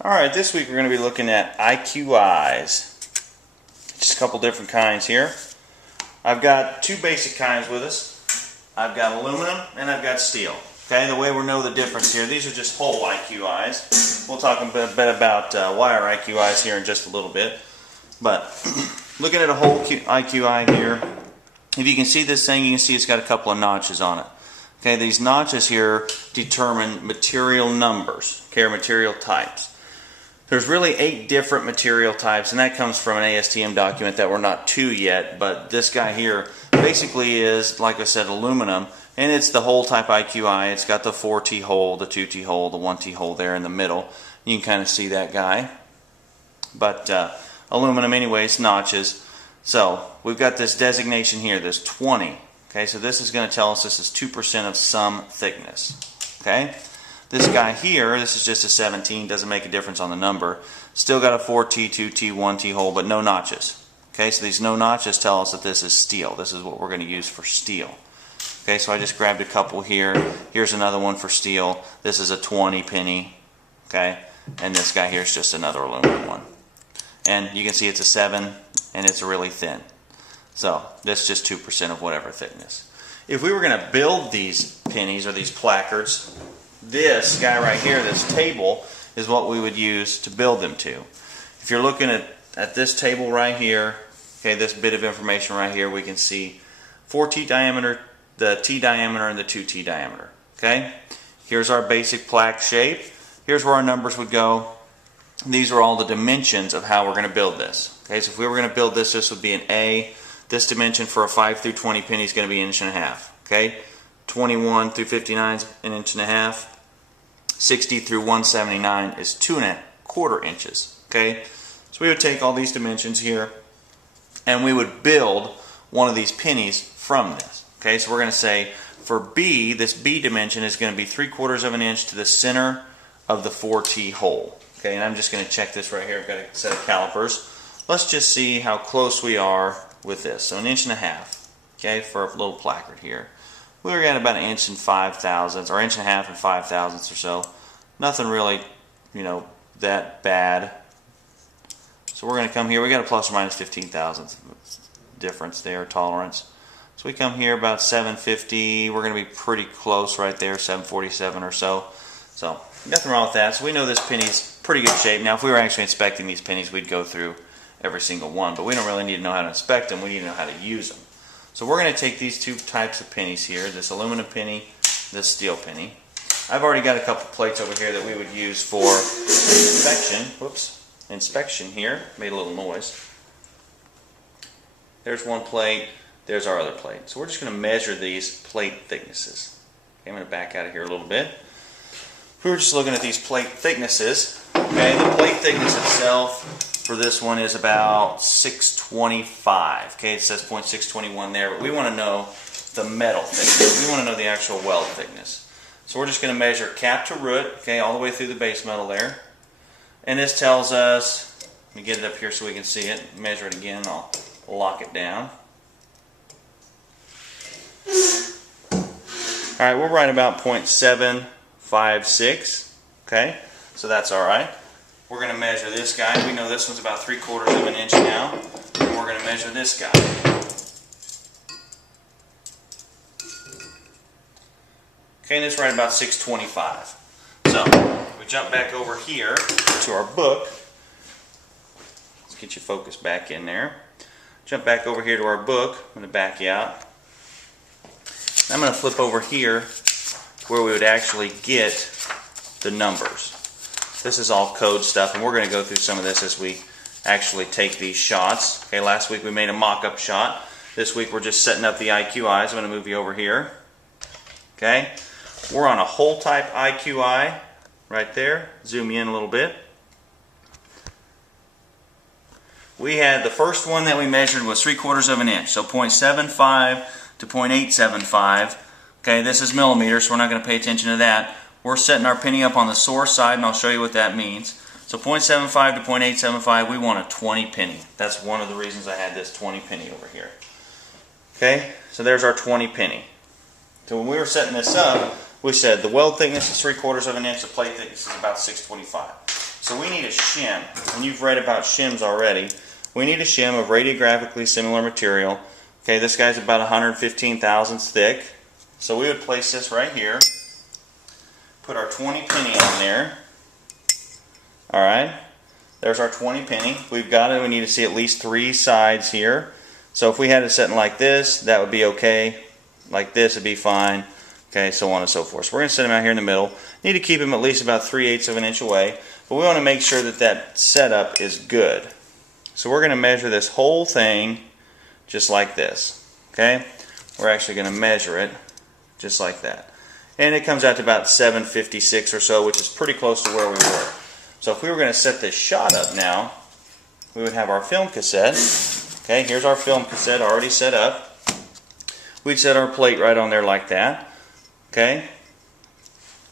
Alright, this week we're going to be looking at IQIs. Just a couple different kinds here. I've got two basic kinds with us. I've got aluminum and I've got steel. Okay, the way we know the difference here, these are just whole IQIs. We'll talk a bit about wire IQIs here in just a little bit. But looking at a whole IQI here, if you can see this thing, you can see it's got a couple of notches on it. Okay, these notches here determine material numbers, okay, or material types. There's really 8 different material types, and that comes from an ASTM document that we're not to yet, but this guy here basically is, like I said, aluminum, and it's the whole type IQI. It's got the 4T hole, the 2T hole, the 1T hole there in the middle. You can kind of see that guy. But aluminum anyways, notches. So we've got this designation here, this 20. Okay, so this is going to tell us this is 2% of some thickness. Okay? This guy here, this is just a 17, doesn't make a difference on the number. Still got a 4T, 2T, 1T hole, but no notches. Okay, so these no notches tell us that this is steel. This is what we're going to use for steel. Okay, so I just grabbed a couple here. Here's another one for steel. This is a 20 penny. Okay, and this guy here is just another aluminum one. And you can see it's a 7, and it's really thin. So this is just 2% of whatever thickness. If we were going to build these pennies or these placards, this guy right here, this table, is what we would use to build them to. If you're looking at this table right here, okay, this bit of information right here, we can see 4T diameter, the T diameter, and the 2T diameter. Okay, here's our basic plaque shape. Here's where our numbers would go. These are all the dimensions of how we're going to build this. Okay, so if we were going to build this, this would be an A. This dimension for a 5 through 20 penny is going to be 1.5 inches. Okay, 21 through 59 is 1.5 inches. 60 through 179 is 2.25 inches. Okay, so we would take all these dimensions here, and we would build one of these pennies from this. Okay, so we're going to say for B, this B dimension is going to be 3/4 inch to the center of the 4T hole. Okay, and I'm just going to check this right here. I've got a set of calipers. Let's just see how close we are with this. So 1.5 inches, okay, for a little placard here. We're at about 1 5/5 inches, or 1.5 inches and 5 thousandths or so. Nothing really, that bad. So we're going to come here. We got a plus or minus 15 thousandths difference there, tolerance. So we come here about 750. We're going to be pretty close right there, 747 or so. So nothing wrong with that. So we know this penny's pretty good shape. Now, if we were actually inspecting these pennies, we'd go through every single one. But we don't really need to know how to inspect them. We need to know how to use them. So we're going to take these two types of pennies here, this aluminum penny, this steel penny. I've already got a couple plates over here that we would use for inspection. Whoops, inspection here. Made a little noise. There's one plate. There's our other plate. So we're just going to measure these plate thicknesses. Okay, I'm going to back out of here a little bit. If we were just looking at these plate thicknesses, okay, the plate thickness itself for this one is about 625. Okay, it says 0.621 there, but we want to know the metal thickness. We want to know the actual weld thickness. So we're just going to measure cap to root, okay, all the way through the base metal there. And this tells us, let me get it up here so we can see it, measure it again, I'll lock it down. Alright, we're right about 0.756, okay, so that's alright. We're going to measure this guy. We know this one's about 3/4 inch now. And we're going to measure this guy. Okay, and it's right about 625. So, we jump back over here to our book. Let's get your focus back in there. Jump back over here to our book. I'm going to back you out. I'm going to flip over here where we would actually get the numbers. This is all code stuff, and we're going to go through some of this as we actually take these shots. Okay, last week we made a mock-up shot. This week we're just setting up the IQIs. I'm going to move you over here. Okay, we're on a whole type IQI right there. Zoom you in a little bit. We had the first one that we measured was 3/4 inch, so 0.75 to 0.875. Okay, this is millimeters, so we're not going to pay attention to that. We're setting our penny up on the source side, and I'll show you what that means. So 0.75 to 0.875, we want a 20 penny. That's one of the reasons I had this 20 penny over here. Okay, so there's our 20 penny. So when we were setting this up, we said the weld thickness is 3/4 inch, the plate thickness is about 625. So we need a shim, and you've read about shims already. We need a shim of radiographically similar material. Okay, this guy's about 115 thousandths thick. So we would place this right here, put our 20 penny on there. Alright, there's our 20 penny. We've got it. We need to see at least 3 sides here. So if we had it sitting like this, that would be okay. Like this would be fine. Okay, so on and so forth. So we're going to set him out here in the middle. Need to keep him at least about 3/8 of an inch away. But we want to make sure that that setup is good. So we're going to measure this whole thing just like this. Okay, we're actually going to measure it just like that. And it comes out to about 756 or so, which is pretty close to where we were. So if we were going to set this shot up now, we would have our film cassette. Okay, here's our film cassette already set up. We'd set our plate right on there like that. Okay,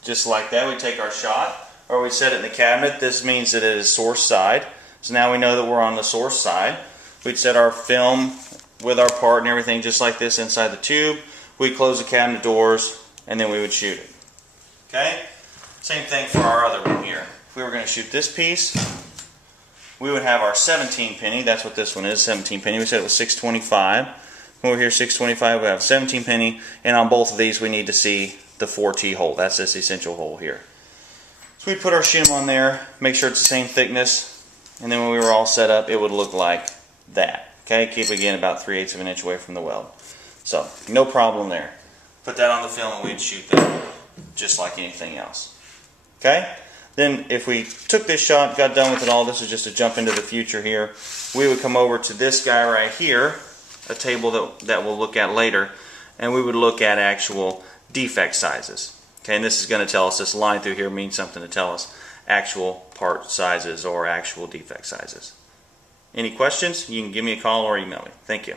just like that. We take our shot, or we set it in the cabinet. This means that it is source side. So now we know that we're on the source side. We'd set our film with our part and everything just like this inside the tube. We'd close the cabinet doors, and then we would shoot it. Okay, same thing for our other one here. If we were going to shoot this piece, we would have our 17 penny. That's what this one is, 17 penny. We said it was 625. Over here, 625, we have 17 penny. And on both of these, we need to see the 4T hole. That's this essential hole here. So we put our shim on there, make sure it's the same thickness. And then when we were all set up, it would look like that. Okay, keep again about 3/8 of an inch away from the weld. So, no problem there. Put that on the film and we'd shoot that just like anything else. Okay? Then if we took this shot, got done with it all, this is just a jump into the future here, we would come over to this guy right here, a table that we'll look at later, and we would look at actual defect sizes. Okay, and this is going to tell us, this line through here means something to tell us actual part sizes or actual defect sizes. Any questions? You can give me a call or email me. Thank you.